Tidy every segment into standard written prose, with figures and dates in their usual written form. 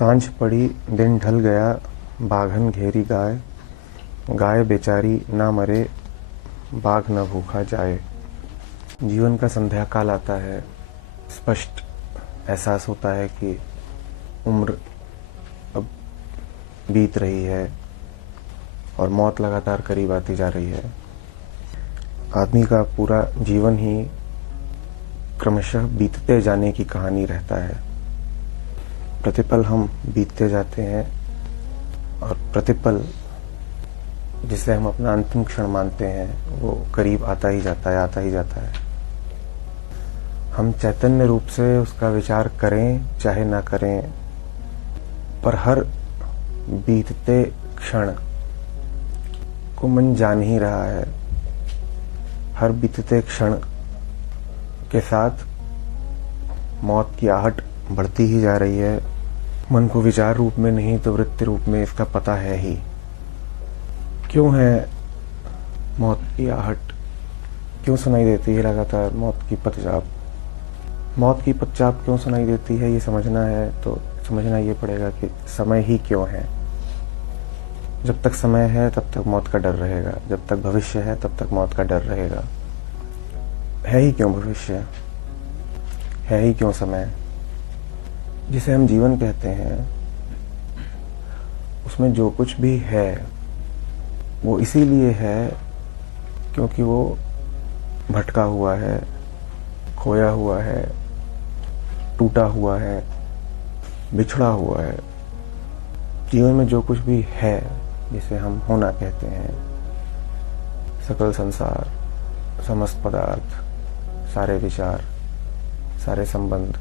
सांझ पड़ी दिन ढल गया, बाघन घेरी गाय। गाय बेचारी ना मरे, बाघ न भूखा जाए। जीवन का संध्या काल आता है। स्पष्ट एहसास होता है कि उम्र अब बीत रही है और मौत लगातार करीब आती जा रही है। आदमी का पूरा जीवन ही क्रमशः बीतते जाने की कहानी रहता है। प्रतिपल हम बीतते जाते हैं और प्रतिपल जिसे हम अपना अंतिम क्षण मानते हैं वो करीब आता ही जाता है। हम चैतन्य रूप से उसका विचार करें चाहे ना करें, पर हर बीतते क्षण को मन जान ही रहा है। हर बीतते क्षण के साथ मौत की आहट बढ़ती ही जा रही है। मन को विचार रूप में नहीं तो वृत्ति रूप में इसका पता है ही। क्यों है मौत की आहट, क्यों सुनाई देती है लगातार मौत की पदचाप? मौत की पदचाप क्यों सुनाई देती है, ये समझना है तो समझना ये पड़ेगा कि समय ही क्यों है। जब तक समय है तब तक मौत का डर रहेगा, जब तक भविष्य है तब तक मौत का डर रहेगा। है ही क्यों भविष्य, है ही क्यों समय? जिसे हम जीवन कहते हैं उसमें जो कुछ भी है वो इसीलिए है क्योंकि वो भटका हुआ है, खोया हुआ है, टूटा हुआ है, बिछड़ा हुआ है। जीवन में जो कुछ भी है जिसे हम होना कहते हैं, सकल संसार, समस्त पदार्थ, सारे विचार, सारे संबंध,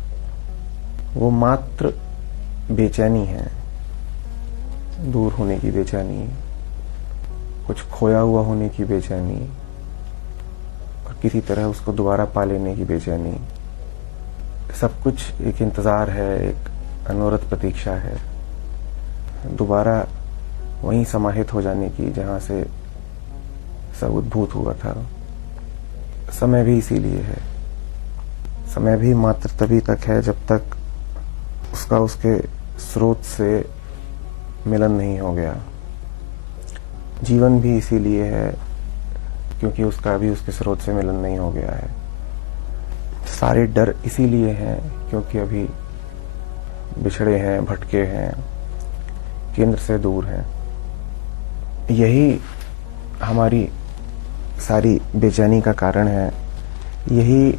वो मात्र बेचैनी है। दूर होने की बेचैनी, कुछ खोया हुआ होने की बेचैनी और किसी तरह उसको दोबारा पा लेने की बेचैनी। सब कुछ एक इंतज़ार है, एक अनवरत प्रतीक्षा है दोबारा वहीं समाहित हो जाने की जहाँ से सब उद्भूत हुआ था। समय भी इसीलिए है। समय भी मात्र तभी तक है जब तक उसका उसके स्रोत से मिलन नहीं हो गया। जीवन भी इसीलिए है क्योंकि उसका भी उसके स्रोत से मिलन नहीं हो गया है। सारे डर इसीलिए हैं क्योंकि अभी बिछड़े हैं, भटके हैं, केंद्र से दूर हैं। यही हमारी सारी बेचैनी का कारण है, यही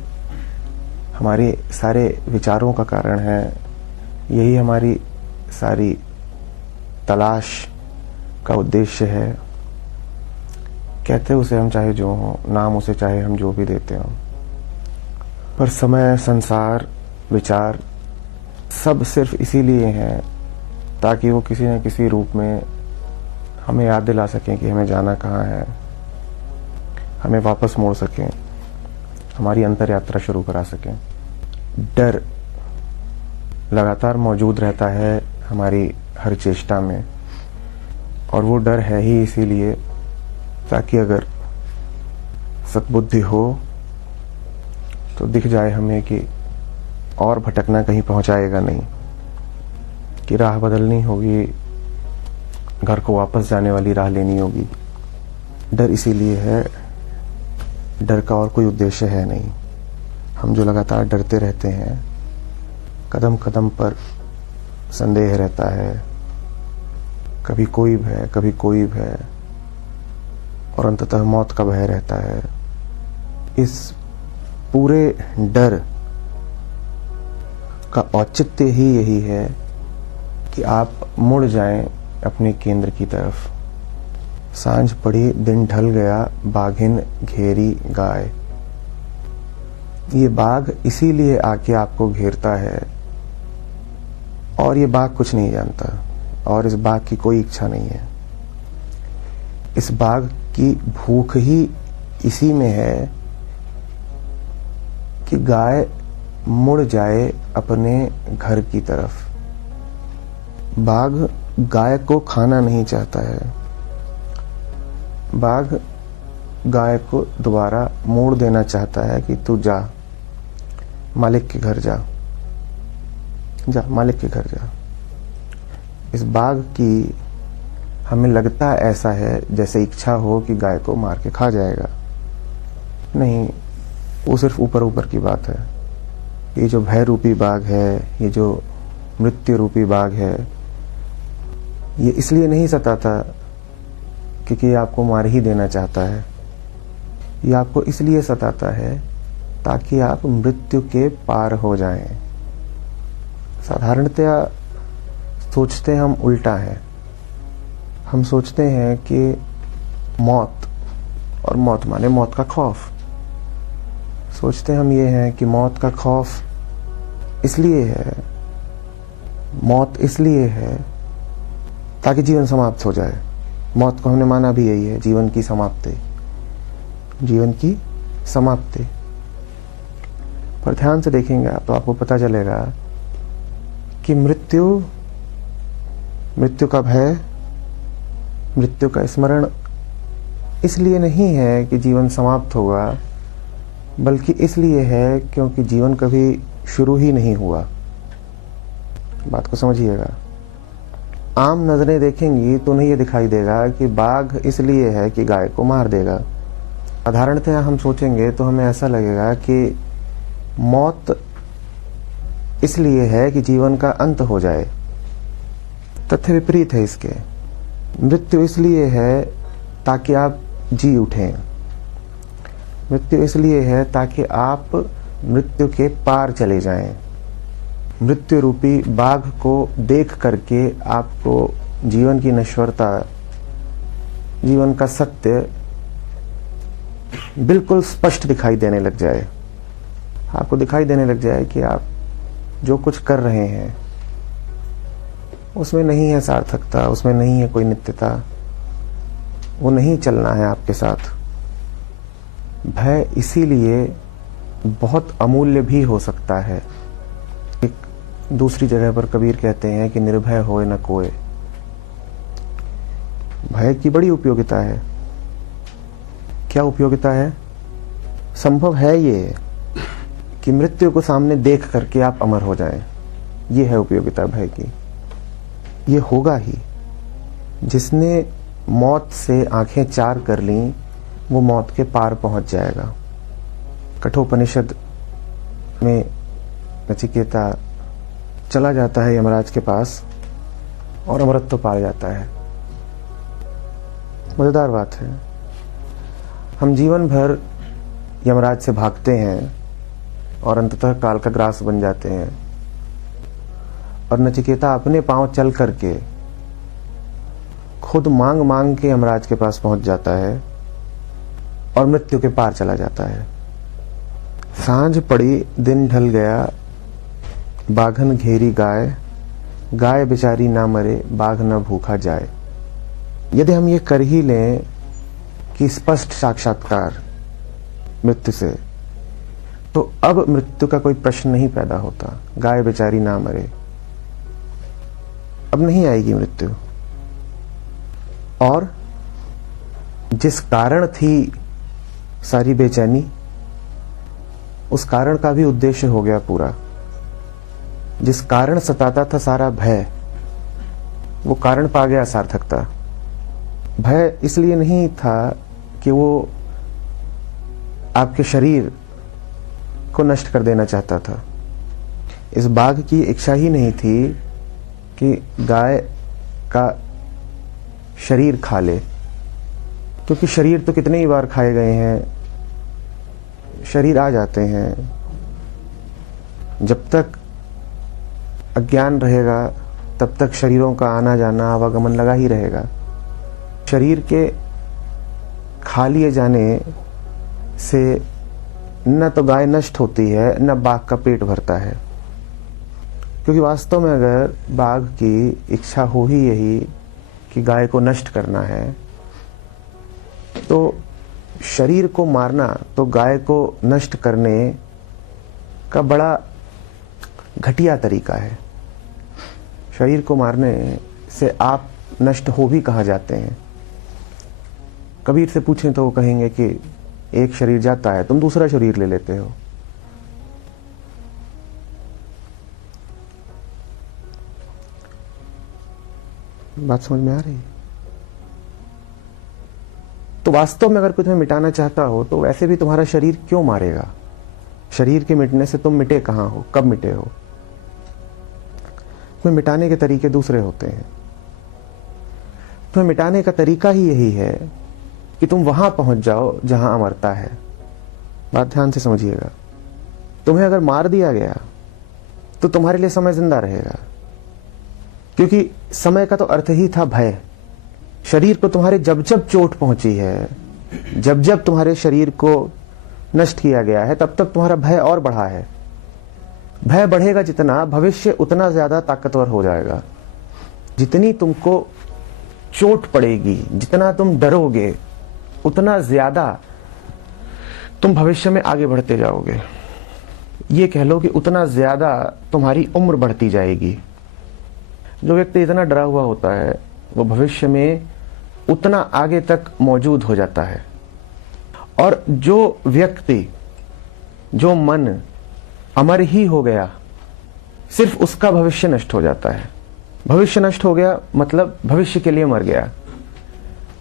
हमारे सारे विचारों का कारण है, यही हमारी सारी तलाश का उद्देश्य है। कहते उसे हम चाहे जो हो, नाम उसे चाहे हम जो भी देते हो, पर समय, संसार, विचार सब सिर्फ इसीलिए हैं ताकि वो किसी न किसी रूप में हमें याद दिला सकें कि हमें जाना कहाँ है, हमें वापस मोड़ सकें, हमारी अंतर यात्रा शुरू करा सकें। डर लगातार मौजूद रहता है हमारी हर चेष्टा में, और वो डर है ही इसीलिए ताकि अगर सद्बुद्धि हो तो दिख जाए हमें कि और भटकना कहीं पहुंचाएगा नहीं, कि राह बदलनी होगी, घर को वापस जाने वाली राह लेनी होगी। डर इसीलिए है, डर का और कोई उद्देश्य है नहीं। हम जो लगातार डरते रहते हैं, कदम कदम पर संदेह रहता है, कभी कोई भय, कभी कोई भय, और अंततः मौत का भय रहता है। इस पूरे डर का औचित्य ही यही है कि आप मुड़ जाएं अपने केंद्र की तरफ। सांझ पड़ी दिन ढल गया, बाघिन घेरी गाय। ये बाघ इसीलिए आके आपको घेरता है और ये बाघ कुछ नहीं जानता और इस बाघ की कोई इच्छा नहीं है। इस बाघ की भूख ही इसी में है कि गाय मुड़ जाए अपने घर की तरफ। बाघ गाय को खाना नहीं चाहता है, बाघ गाय को दोबारा मोड़ देना चाहता है कि तू जा, मालिक के घर जा, जा मालिक के घर जा। इस बाघ की हमें लगता ऐसा है जैसे इच्छा हो कि गाय को मार के खा जाएगा। नहीं, वो सिर्फ ऊपर ऊपर की बात है। ये जो भय रूपी बाघ है, ये जो मृत्यु रूपी बाघ है, ये इसलिए नहीं सताता क्योंकि ये आपको मार ही देना चाहता है। ये आपको इसलिए सताता है ताकि आप मृत्यु के पार हो जाएं। साधारणतया सोचते हम उल्टा है। हम सोचते हैं कि मौत, और मौत माने मौत का खौफ, सोचते हम ये हैं कि मौत का खौफ इसलिए है, मौत इसलिए है ताकि जीवन समाप्त हो जाए। मौत को हमने माना भी यही है, जीवन की समाप्ति, जीवन की समाप्ति। पर ध्यान से देखेंगे आप तो आपको पता चलेगा कि मृत्यु का भय, मृत्यु का स्मरण इसलिए नहीं है कि जीवन समाप्त होगा, बल्कि इसलिए है क्योंकि जीवन कभी शुरू ही नहीं हुआ। बात को समझिएगा। आम नजरें देखेंगी तो उन्हें यह दिखाई देगा कि बाघ इसलिए है कि गाय को मार देगा। साधारणतः हम सोचेंगे तो हमें ऐसा लगेगा कि मौत इसलिए है कि जीवन का अंत हो जाए। तथ्य विपरीत है इसके। मृत्यु इसलिए है ताकि आप जी उठें। मृत्यु इसलिए है ताकि आप मृत्यु के पार चले जाएं। मृत्यु रूपी बाघ को देख करके आपको जीवन की नश्वरता, जीवन का सत्य बिल्कुल स्पष्ट दिखाई देने लग जाए। आपको दिखाई देने लग जाए कि आप जो कुछ कर रहे हैं उसमें नहीं है सार्थकता, उसमें नहीं है कोई नित्यता, वो नहीं चलना है आपके साथ। भय इसीलिए बहुत अमूल्य भी हो सकता है। एक दूसरी जगह पर कबीर कहते हैं कि निर्भय होए न कोय। भय की बड़ी उपयोगिता है। क्या उपयोगिता है? संभव है ये कि मृत्यु को सामने देख करके आप अमर हो जाएं। ये है उपयोगिता भय की। ये होगा ही। जिसने मौत से आंखें चार कर लीं वो मौत के पार पहुंच जाएगा। कठोपनिषद में नचिकेता चला जाता है यमराज के पास और अमरत्व पा जाता है। मजेदार बात है। हम जीवन भर यमराज से भागते हैं और अंततः काल का ग्रास बन जाते हैं, और नचिकेता अपने पांव चल करके खुद मांग मांग के यमराज के पास पहुंच जाता है और मृत्यु के पार चला जाता है। सांझ पड़ी दिन ढल गया, बाघन घेरी गाय, गाय बेचारी ना मरे, बाघ न भूखा जाए। यदि हम ये कर ही लें कि स्पष्ट साक्षात्कार मृत्यु से, तो अब मृत्यु का कोई प्रश्न नहीं पैदा होता। गाय बेचारी ना मरे, अब नहीं आएगी मृत्यु। और जिस कारण थी सारी बेचैनी, उस कारण का भी उद्देश्य हो गया पूरा। जिस कारण सताता था सारा भय, वो कारण पा गया सार्थकता। भय इसलिए नहीं था कि वो आपके शरीर को नष्ट कर देना चाहता था। इस बाघ की इच्छा ही नहीं थी कि गाय का शरीर खा ले, क्योंकि शरीर तो कितने ही बार खाए गए हैं, शरीर आ जाते हैं। जब तक अज्ञान रहेगा तब तक शरीरों का आना जाना, आवागमन लगा ही रहेगा। शरीर के खा लिए जाने से न तो गाय नष्ट होती है, न बाघ का पेट भरता है। क्योंकि वास्तव में अगर बाघ की इच्छा हो ही यही कि गाय को नष्ट करना है, तो शरीर को मारना तो गाय को नष्ट करने का बड़ा घटिया तरीका है। शरीर को मारने से आप नष्ट हो भी कहाँ जाते हैं। कबीर से पूछें तो वो कहेंगे कि एक शरीर जाता है, तुम दूसरा शरीर ले लेते हो। बात समझ में आ रही है? तो वास्तव में अगर कोई तुम्हें मिटाना चाहता हो तो वैसे भी तुम्हारा शरीर क्यों मारेगा? शरीर के मिटने से तुम मिटे कहां हो, कब मिटे हो? तुम्हें मिटाने के तरीके दूसरे होते हैं। तुम्हें मिटाने का तरीका ही यही है कि तुम वहां पहुंच जाओ जहां अमरता है। बात ध्यान से समझिएगा। तुम्हें अगर मार दिया गया तो तुम्हारे लिए समय जिंदा रहेगा, क्योंकि समय का तो अर्थ ही था भय। शरीर को तुम्हारे जब जब चोट पहुंची है, जब जब तुम्हारे शरीर को नष्ट किया गया है, तब तक तुम्हारा भय और बढ़ा है। भय बढ़ेगा जितना, भविष्य उतना ज्यादा ताकतवर हो जाएगा। जितनी तुमको चोट पड़ेगी, जितना तुम डरोगे, उतना ज्यादा तुम भविष्य में आगे बढ़ते जाओगे। ये कह लो कि उतना ज्यादा तुम्हारी उम्र बढ़ती जाएगी। जो व्यक्ति इतना डरा हुआ होता है वो भविष्य में उतना आगे तक मौजूद हो जाता है। और जो व्यक्ति, जो मन अमर ही हो गया, सिर्फ उसका भविष्य नष्ट हो जाता है। भविष्य नष्ट हो गया मतलब भविष्य के लिए मर गया।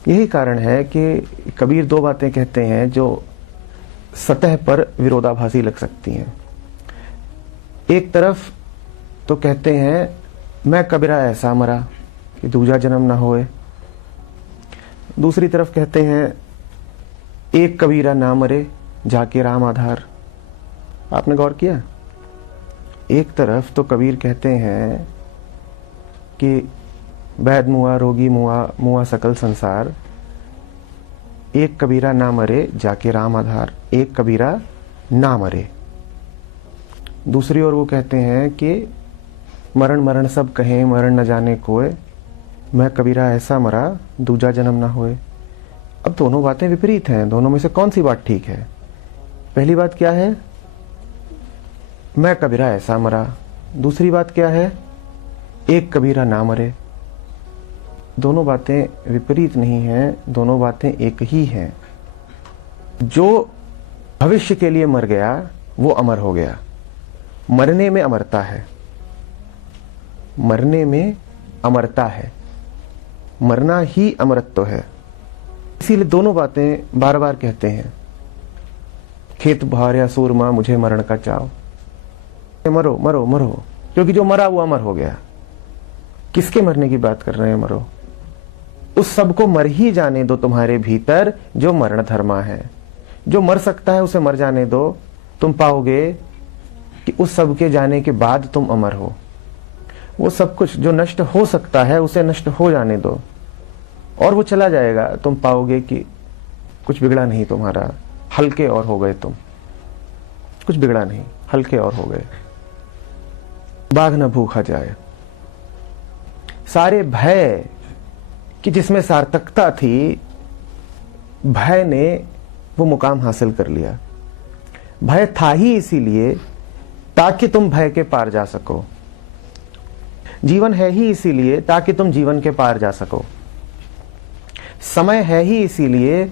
यही कारण है कि कबीर दो बातें कहते हैं जो सतह पर विरोधाभासी लग सकती हैं। एक तरफ तो कहते हैं मैं कबीरा ऐसा मरा कि दूजा जन्म ना होए। दूसरी तरफ कहते हैं एक कबीरा ना मरे जाके राम आधार। आपने गौर किया? एक तरफ तो कबीर कहते हैं कि वैद मुआ, रोगी मुआ, मुआ सकल संसार, एक कबीरा ना मरे जाके राम आधार, एक कबीरा ना मरे। दूसरी ओर वो कहते हैं कि मरण मरण सब कहें, मरण न जाने कोय, मैं कबीरा ऐसा मरा दूजा जन्म ना होए। अब दोनों बातें विपरीत हैं। दोनों में से कौन सी बात ठीक है? पहली बात क्या है? मैं कबीरा ऐसा मरा। दूसरी बात क्या है? एक कबीरा ना मरे। दोनों बातें विपरीत नहीं हैं, दोनों बातें एक ही हैं। जो भविष्य के लिए मर गया वो अमर हो गया। मरने में अमरता है, मरने में अमरता है, मरना ही अमरत्व है। इसीलिए दोनों बातें बार बार कहते हैं, खेत बहार या सूरमा मुझे मरण का चाव। मरो मरो मरो, क्योंकि जो मरा वो अमर हो गया। किसके मरने की बात कर रहे हैं? मरो। उस सब को मर ही जाने दो तुम्हारे भीतर जो मरण धर्मा है। जो मर सकता है उसे मर जाने दो। तुम पाओगे कि उस सब के जाने के बाद तुम अमर हो। वो सब कुछ जो नष्ट हो सकता है उसे नष्ट हो जाने दो और वो चला जाएगा। तुम पाओगे कि कुछ बिगड़ा नहीं तुम्हारा, हल्के और हो गए तुम। कुछ बिगड़ा नहीं, हल्के और हो गए। बाघ न भूखा जाए। सारे भय कि जिसमें सार्थकता थी, भय ने वो मुकाम हासिल कर लिया। भय था ही इसीलिए ताकि तुम भय के पार जा सको। जीवन है ही इसीलिए ताकि तुम जीवन के पार जा सको। समय है ही इसीलिए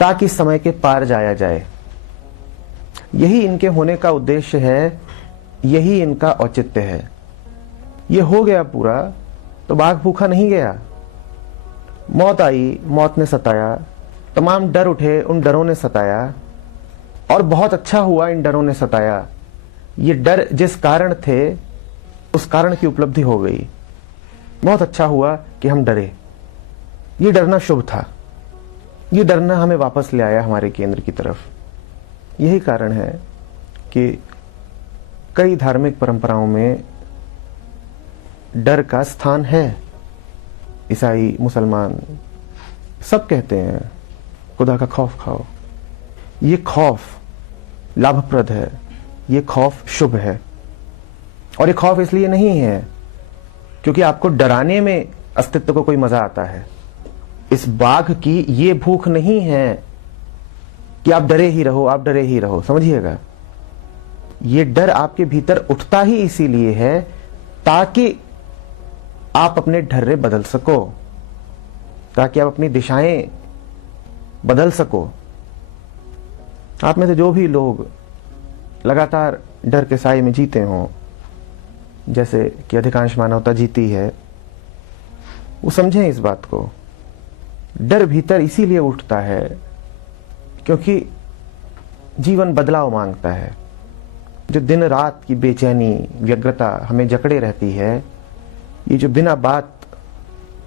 ताकि समय के पार जाया जाए। यही इनके होने का उद्देश्य है, यही इनका औचित्य है। ये हो गया पूरा तो बाघ भूखा नहीं गया। मौत आई, मौत ने सताया, तमाम डर उठे, उन डरों ने सताया, और बहुत अच्छा हुआ इन डरों ने सताया। ये डर जिस कारण थे उस कारण की उपलब्धि हो गई। बहुत अच्छा हुआ कि हम डरे। ये डरना शुभ था। ये डरना हमें वापस ले आया हमारे केंद्र की तरफ। यही कारण है कि कई धार्मिक परंपराओं में डर का स्थान है। ईसाई, मुसलमान सब कहते हैं खुदा का खौफ खाओ। ये खौफ लाभप्रद है, ये खौफ शुभ है। और ये खौफ इसलिए नहीं है क्योंकि आपको डराने में अस्तित्व को कोई मजा आता है। इस बाघ की ये भूख नहीं है कि आप डरे ही रहो, आप डरे ही रहो। समझिएगा, ये डर आपके भीतर उठता ही इसीलिए है ताकि आप अपने ढर्रे बदल सको, ताकि आप अपनी दिशाएं बदल सको। आप में से जो भी लोग लगातार डर के साए में जीते हों, जैसे कि अधिकांश मानवता जीती है, वो समझें इस बात को। डर भीतर इसीलिए उठता है क्योंकि जीवन बदलाव मांगता है। जो दिन रात की बेचैनी, व्यग्रता हमें जकड़े रहती है, ये जो बिना बात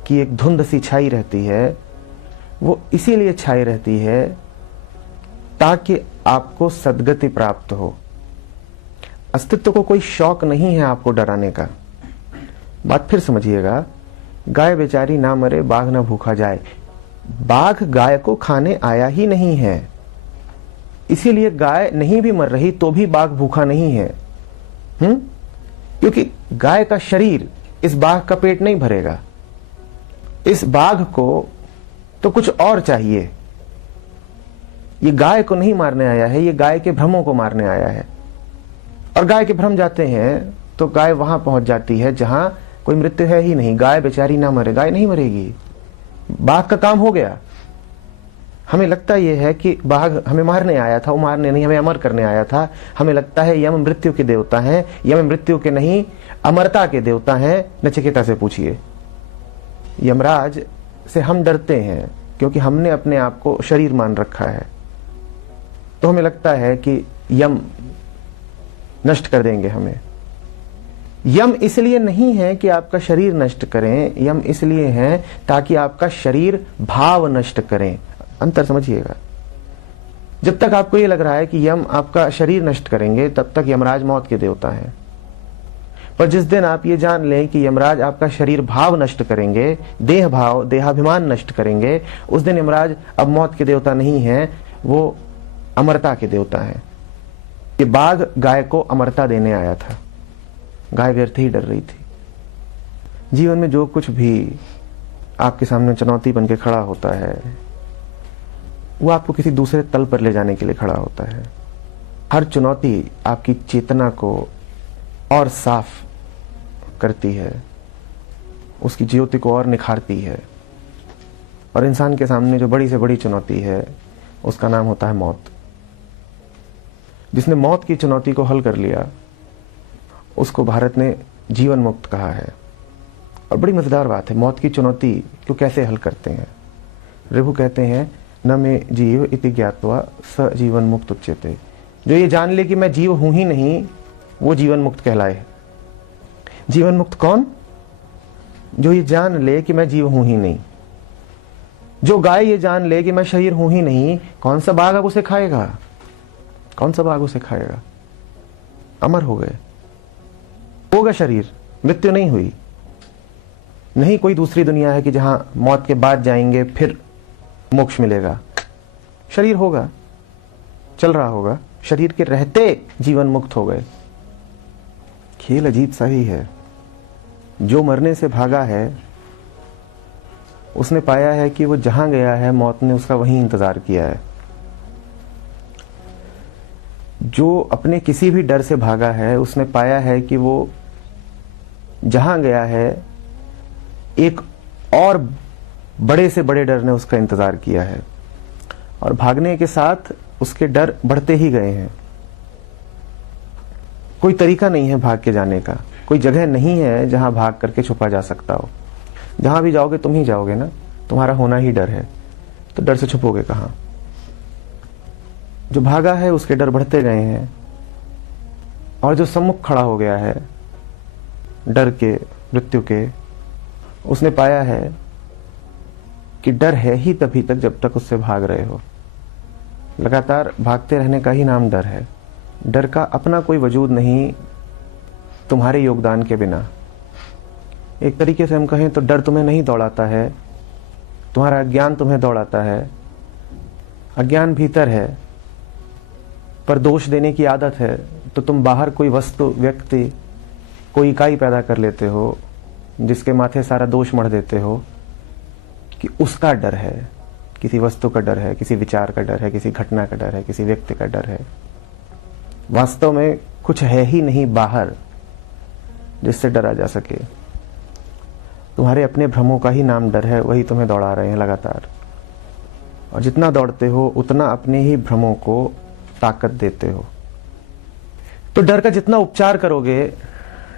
की एक धुंध सी छाई रहती है, वो इसीलिए छाई रहती है ताकि आपको सद्गति प्राप्त हो। अस्तित्व को कोई शौक नहीं है आपको डराने का। बात फिर समझिएगा, गाय बेचारी ना मरे, बाघ ना भूखा जाए। बाघ गाय को खाने आया ही नहीं है, इसीलिए गाय नहीं भी मर रही तो भी बाघ भूखा नहीं है। क्योंकि गाय का शरीर इस बाघ का पेट नहीं भरेगा। इस बाघ को तो कुछ और चाहिए। ये गाय को नहीं मारने आया है, ये गाय के भ्रमों को मारने आया है। और गाय के भ्रम जाते हैं तो गाय वहां पहुंच जाती है जहां कोई मृत्यु है ही नहीं। गाय बेचारी ना मरे, गाय नहीं मरेगी। बाघ का काम हो गया। हमें लगता यह है कि बाघ हमें मारने आया था, वो मारने नहीं, हमें अमर करने आया था। हमें लगता है यम मृत्यु के देवता हैं। यम मृत्यु के नहीं, अमरता के देवता हैं। नचिकेता से पूछिए। यमराज से हम डरते हैं क्योंकि हमने अपने आप को शरीर मान रखा है। तो हमें लगता है कि यम नष्ट कर देंगे हमें। यम इसलिए नहीं है कि आपका शरीर नष्ट करें, यम इसलिए है ताकि आपका शरीर भाव नष्ट करें। अंतर समझिएगा। जब तक आपको ये लग रहा है कि यम आपका शरीर नष्ट करेंगे, तब तक यमराज मौत के देवता हैं। पर जिस दिन आप ये जान लें कि यमराज आपका शरीर भाव नष्ट करेंगे, देह भाव, देहाभिमान नष्ट करेंगे, उस दिन यमराज अब मौत के देवता नहीं है, वो अमरता के देवता हैं। ये बाघ गाय को अमरता देने आया था। गाय व्यर्थ ही डर रही थी। जीवन में जो कुछ भी आपके सामने चुनौती बन के खड़ा होता है, वो आपको किसी दूसरे तल पर ले जाने के लिए खड़ा होता है। हर चुनौती आपकी चेतना को और साफ करती है, उसकी ज्योति को और निखारती है। और इंसान के सामने जो बड़ी से बड़ी चुनौती है, उसका नाम होता है मौत। जिसने मौत की चुनौती को हल कर लिया, उसको भारत ने जीवन मुक्त कहा है। और बड़ी मजेदार बात है, मौत की चुनौती को कैसे हल करते हैं। ऋभु कहते हैं, न मे जीव इति ज्ञात्वा स जीवन मुक्त उच्यते। जो ये जान ले कि मैं जीव हूं ही नहीं, वो जीवन मुक्त कहलाए। जीवन मुक्त कौन? जो ये जान ले कि मैं जीव हूं ही नहीं। जो गाय ये जान ले कि मैं शरीर हूं ही नहीं, कौन सा बाघ अब उसे खाएगा? कौन सा बाघ उसे खाएगा? अमर हो गए, होगा शरीर, मृत्यु नहीं हुई। नहीं कोई दूसरी दुनिया है कि जहां मौत के बाद जाएंगे फिर मोक्ष मिलेगा। शरीर होगा, चल रहा होगा, शरीर के रहते जीवन मुक्त हो गए। खेल अजीब सा ही है। जो मरने से भागा है, उसने पाया है कि वो जहां गया है, मौत ने उसका वहीं इंतजार किया है। जो अपने किसी भी डर से भागा है, उसने पाया है कि वो जहां गया है, एक और बड़े से बड़े डर ने उसका इंतजार किया है। और भागने के साथ उसके डर बढ़ते ही गए हैं। कोई तरीका नहीं है भाग के जाने का, कोई जगह नहीं है जहां भाग करके छुपा जा सकता हो। जहां भी जाओगे तुम ही जाओगे ना, तुम्हारा होना ही डर है, तो डर से छुपोगे कहां। जो भागा है उसके डर बढ़ते गए हैं, और जो सम्मुख खड़ा हो गया है डर के, मृत्यु के, उसने पाया है कि डर है ही तभी तक जब तक उससे भाग रहे हो। लगातार भागते रहने का ही नाम डर है। डर का अपना कोई वजूद नहीं तुम्हारे योगदान के बिना। एक तरीके से हम कहें तो डर तुम्हें नहीं दौड़ाता है, तुम्हारा अज्ञान तुम्हें दौड़ाता है। अज्ञान भीतर है, पर दोष देने की आदत है, तो तुम बाहर कोई वस्तु, व्यक्ति, कोई इकाई पैदा कर लेते हो जिसके माथे सारा दोष मढ़ देते हो कि उसका डर है। किसी वस्तु का डर है, किसी विचार का डर है, किसी घटना का डर है, किसी व्यक्ति का डर है। वास्तव में कुछ है ही नहीं बाहर जिससे डरा जा सके। तुम्हारे अपने भ्रमों का ही नाम डर है, वही तुम्हें दौड़ा रहे हैं लगातार। और जितना दौड़ते हो उतना अपने ही भ्रमों को ताकत देते हो। तो डर का जितना उपचार करोगे,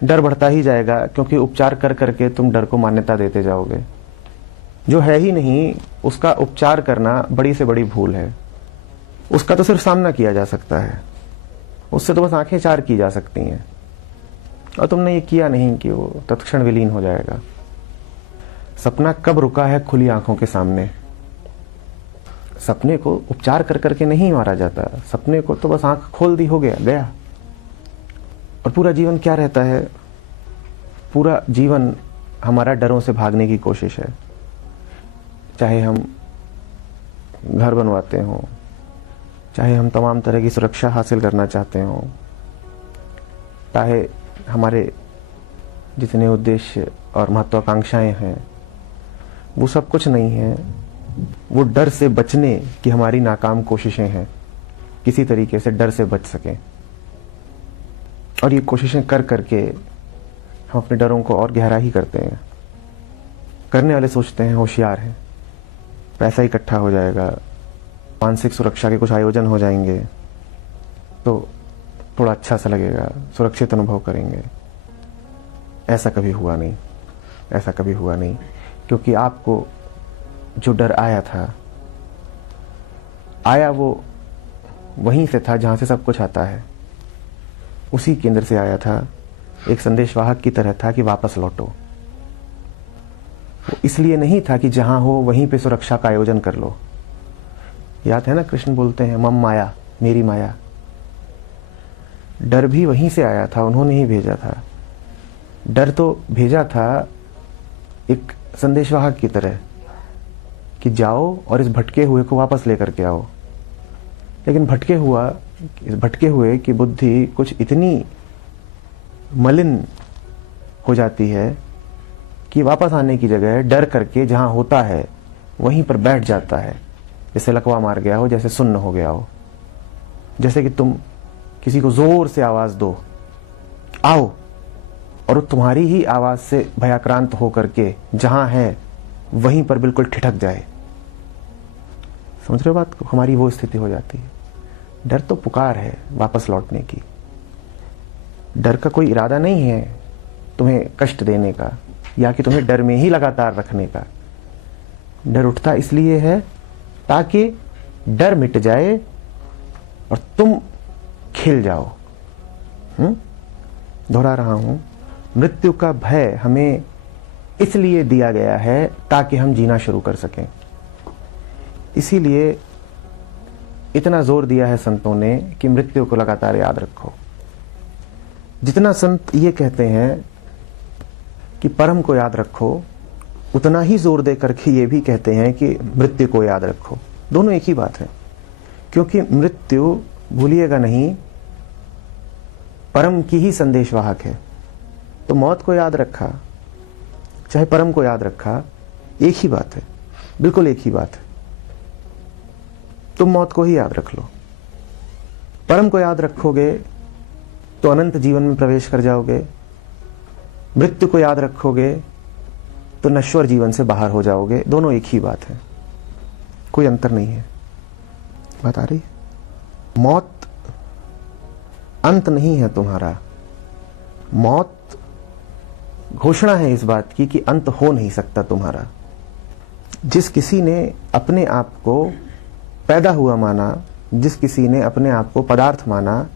डर बढ़ता ही जाएगा, क्योंकि उपचार कर करके तुम डर को मान्यता देते जाओगे। जो है ही नहीं उसका उपचार करना बड़ी से बड़ी भूल है। उसका तो सिर्फ सामना किया जा सकता है, उससे तो बस आंखें चार की जा सकती हैं, और तुमने ये किया नहीं कि वो तत्क्षण विलीन हो जाएगा। सपना कब रुका है खुली आंखों के सामने? सपने को उपचार कर करके नहीं मारा जाता, सपने को तो बस आंख खोल दी, हो गया, गया। और पूरा जीवन क्या रहता है? पूरा जीवन हमारा डरों से भागने की कोशिश है। चाहे हम घर बनवाते हों, चाहे हम तमाम तरह की सुरक्षा हासिल करना चाहते हों, चाहे हमारे जितने उद्देश्य और महत्वाकांक्षाएं हैं, वो सब कुछ नहीं है। वो डर से बचने की हमारी नाकाम कोशिशें हैं, किसी तरीके से डर से बच सकें। और ये कोशिशें कर करके हम अपने डरों को और गहरा ही करते हैं। करने वाले सोचते हैं होशियार हैं, पैसा इकट्ठा हो जाएगा, मानसिक सुरक्षा के कुछ आयोजन हो जाएंगे तो थोड़ा अच्छा सा लगेगा, सुरक्षित अनुभव करेंगे। ऐसा कभी हुआ नहीं, ऐसा कभी हुआ नहीं, क्योंकि आपको जो डर आया वो वहीं से था जहां से सब कुछ आता है, उसी केंद्र से आया था। एक संदेशवाहक की तरह था कि वापस लौटो। वो इसलिए नहीं था कि जहां हो वहीं पे सुरक्षा का आयोजन कर लो। याद है ना, कृष्ण बोलते हैं मम माया, मेरी माया। डर भी वहीं से आया था, उन्होंने ही भेजा था। डर तो भेजा था एक संदेशवाहक की तरह कि जाओ और इस भटके हुए को वापस लेकर के आओ। लेकिन भटके हुए की बुद्धि कुछ इतनी मलिन हो जाती है कि वापस आने की जगह डर करके जहां होता है वहीं पर बैठ जाता है। जैसे लकवा मार गया हो, जैसे सुन्न हो गया हो, जैसे कि तुम किसी को जोर से आवाज दो आओ, और वो तुम्हारी ही आवाज से भयाक्रांत हो करके जहां है वहीं पर बिल्कुल ठिठक जाए। समझ रहे हो बात को? हमारी वो स्थिति हो जाती है। डर तो पुकार है वापस लौटने की। डर का कोई इरादा नहीं है तुम्हें कष्ट देने का या कि तुम्हें डर में ही लगातार रखने का। डर उठता इसलिए है ताकि डर मिट जाए और तुम खिल जाओ। दोहरा रहा हूं, मृत्यु का भय हमें इसलिए दिया गया है ताकि हम जीना शुरू कर सकें। इसीलिए इतना जोर दिया है संतों ने कि मृत्यु को लगातार याद रखो। जितना संत ये कहते हैं कि परम को याद रखो, उतना ही जोर दे करके ये भी कहते हैं कि मृत्यु को याद रखो। दोनों एक ही बात है, क्योंकि मृत्यु, भूलिएगा नहीं, परम की ही संदेशवाहक है। तो मौत को याद रखा चाहे परम को याद रखा, एक ही बात है, बिल्कुल एक ही बात है। तुम मौत को ही याद रख लो। परम को याद रखोगे तो अनंत जीवन में प्रवेश कर जाओगे। मृत्यु को याद रखोगे तो नश्वर जीवन से बाहर हो जाओगे। दोनों एक ही बात है, कोई अंतर नहीं है। बात आ रही है? मौत अंत नहीं है तुम्हारा। मौत घोषणा है इस बात की कि अंत हो नहीं सकता तुम्हारा। जिस किसी ने अपने आप को पैदा हुआ माना, जिस किसी ने अपने आप को पदार्थ माना,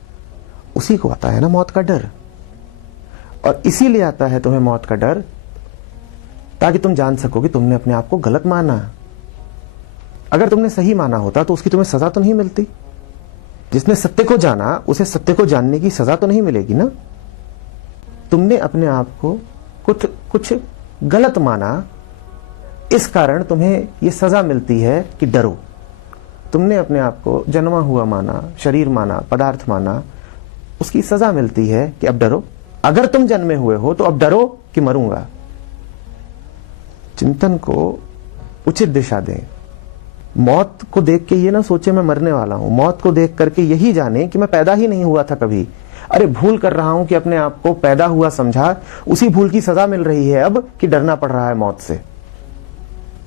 उसी को आता है ना मौत का डर। और इसीलिए आता है तुम्हें मौत का डर ताकि तुम जान सको कि तुमने अपने आप को गलत माना। अगर तुमने सही माना होता तो उसकी तुम्हें सजा तो नहीं मिलती। जिसने सत्य को जाना उसे सत्य को जानने की सजा तो नहीं मिलेगी ना। तुमने अपने आप को कुछ गलत माना, इस कारण तुम्हें यह सजा मिलती है कि डरो। तुमने अपने आप को जन्मा हुआ माना, शरीर माना, पदार्थ माना, उसकी सजा मिलती है कि अब डरो। अगर तुम जन्मे हुए हो तो अब डरो कि मरूंगा। चिंतन को उचित दिशा दें। मौत को देख के ये ना सोचे मैं मरने वाला हूं। मौत को देख करके यही जाने कि मैं पैदा ही नहीं हुआ था कभी। अरे भूल कर रहा हूं कि अपने आप को पैदा हुआ समझा, उसी भूल की सजा मिल रही है अब कि डरना पड़ रहा है मौत से।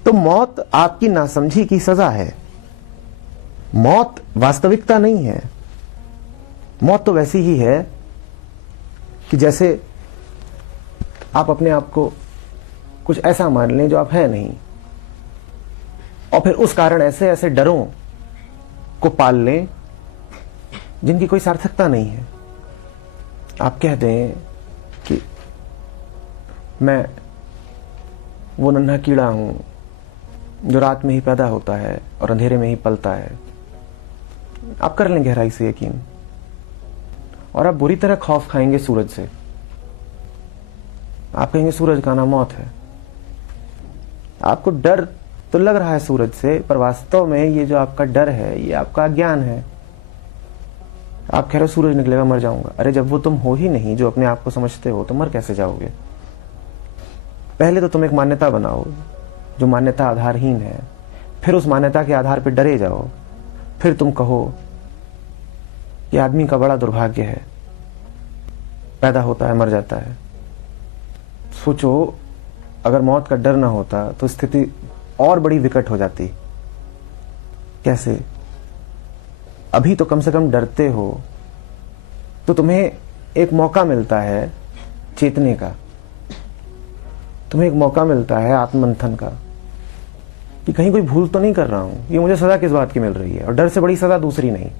तो मौत आपकी नासमझी की सजा है। मौत वास्तविकता नहीं है। मौत तो वैसी ही है कि जैसे आप अपने आप को कुछ ऐसा मान लें जो आप है नहीं। और फिर उस कारण ऐसे ऐसे डरों को पाल लें जिनकी कोई सार्थकता नहीं है। आप कह दें कि मैं वो नन्हा कीड़ा हूं जो रात में ही पैदा होता है और अंधेरे में ही पलता है। आप कर लें गहराई से यकीन, और आप बुरी तरह खौफ खाएंगे सूरज से। आप कहेंगे सूरज का नाम मौत है। आपको डर तो लग रहा है सूरज से, पर वास्तव में ये जो आपका डर है ये आपका अज्ञान है। आप कह रहे हो सूरज निकलेगा मर जाऊंगा। अरे जब वो तुम हो ही नहीं जो अपने आप को समझते हो तो मर कैसे जाओगे? पहले तो तुम एक मान्यता बनाओ जो मान्यता आधारहीन है, फिर उस मान्यता के आधार पर डरे जाओ, फिर तुम कहो कि आदमी का बड़ा दुर्भाग्य है, पैदा होता है मर जाता है। सोचो अगर मौत का डर ना होता तो स्थिति और बड़ी विकट हो जाती। कैसे? अभी तो कम से कम डरते हो तो तुम्हें एक मौका मिलता है चेतने का, तुम्हें एक मौका मिलता है आत्ममंथन का कि कहीं कोई भूल तो नहीं कर रहा हूं, ये मुझे सजा किस बात की मिल रही है। और डर से बड़ी सजा दूसरी नहीं।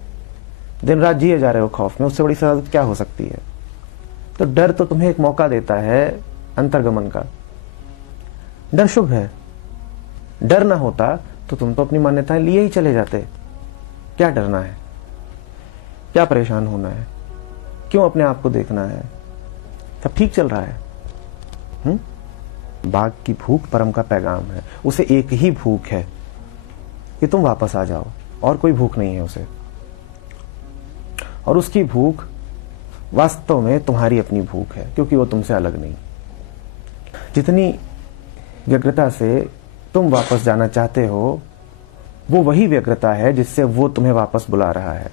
दिन रात जिए जा रहे हो खौफ में, उससे बड़ी सजा क्या हो सकती है? तो डर तो तुम्हें एक मौका देता है अंतर्गमन का। डर शुभ है। डर ना होता तो तुम तो अपनी मान्यताएं लिए ही चले जाते। क्या डरना है? क्या परेशान होना है? क्यों अपने आप को देखना है? सब ठीक चल रहा है। बाघ की भूख परम का पैगाम है। उसे एक ही भूख है कि तुम वापस आ जाओ, और कोई भूख नहीं है उसे। और उसकी भूख वास्तव में तुम्हारी अपनी भूख है, क्योंकि वो तुमसे अलग नहीं। जितनी व्यग्रता से तुम वापस जाना चाहते हो वो वही व्यग्रता है जिससे वो तुम्हें वापस बुला रहा है।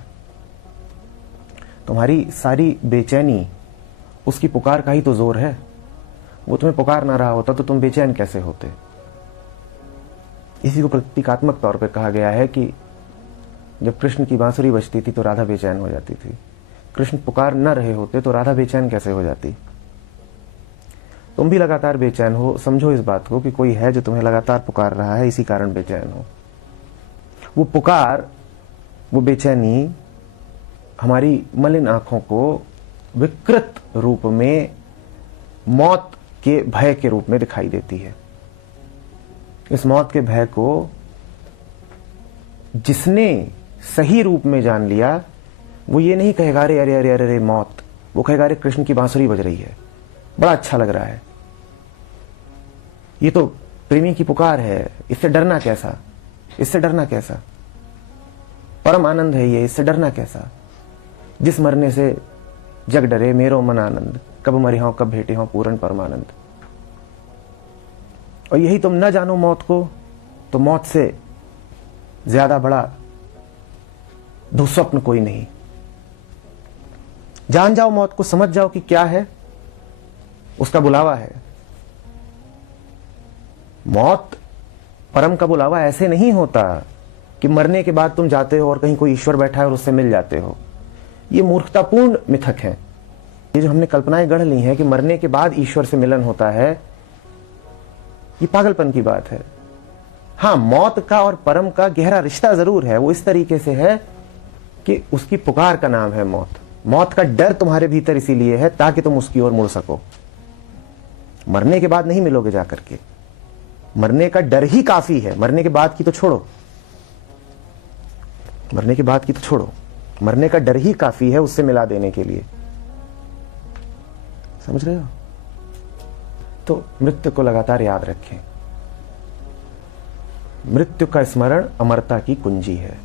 तुम्हारी सारी बेचैनी उसकी पुकार का ही तो जोर है। वो तुम्हें पुकार ना रहा होता तो तुम बेचैन कैसे होते? इसी को प्रतीकात्मक तौर पे कहा गया है कि जब कृष्ण की बांसुरी बजती थी तो राधा बेचैन हो जाती थी। कृष्ण पुकार न रहे होते तो राधा बेचैन कैसे हो जाती? तुम भी लगातार बेचैन हो, समझो इस बात को कि कोई है जो तुम्हें लगातार पुकार रहा है, इसी कारण बेचैन हो। वो पुकार, वो बेचैनी हमारी मलिन आंखों को विकृत रूप में मौत के भय के रूप में दिखाई देती है। इस मौत के भय को जिसने सही रूप में जान लिया वो ये नहीं कहेगा अरे अरे अरे अरे मौत, वो कहेगा अरे कृष्ण की बांसुरी बज रही है, बड़ा अच्छा लग रहा है, ये तो प्रेमी की पुकार है, इससे डरना कैसा, इससे डरना कैसा, परम आनंद है ये, इससे डरना कैसा। जिस मरने से जग डरे मेरो मन आनंद, कब मरे हो कब भेटे हो पूर्ण परमानंद। और यही तुम न जानो मौत को तो मौत से ज्यादा बड़ा दुस्वप्न कोई नहीं। जान जाओ मौत को, समझ जाओ कि क्या है, उसका बुलावा है। मौत परम का बुलावा ऐसे नहीं होता कि मरने के बाद तुम जाते हो और कहीं कोई ईश्वर बैठा है और उससे मिल जाते हो। ये मूर्खतापूर्ण मिथक है। ये जो हमने कल्पनाएं गढ़ ली हैं कि मरने के बाद ईश्वर से मिलन होता है, ये पागलपन की बात है। हां, मौत का और परम का गहरा रिश्ता जरूर है। वो इस तरीके से है कि उसकी पुकार का नाम है मौत। मौत का डर तुम्हारे भीतर इसीलिए है ताकि तुम उसकी ओर मुड़ सको। मरने के बाद नहीं मिलोगे जाकर के, मरने का डर ही काफी है। मरने के बाद की तो छोड़ो, मरने के बाद की तो छोड़ो, मरने का डर ही काफी है उससे मिला देने के लिए। समझ रहे हो? तो मृत्यु को लगातार याद रखें। मृत्यु का स्मरण अमरता की कुंजी है।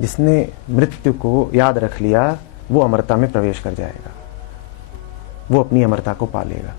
जिसने मृत्यु को याद रख लिया वो अमरता में प्रवेश कर जाएगा, वो अपनी अमरता को पालेगा।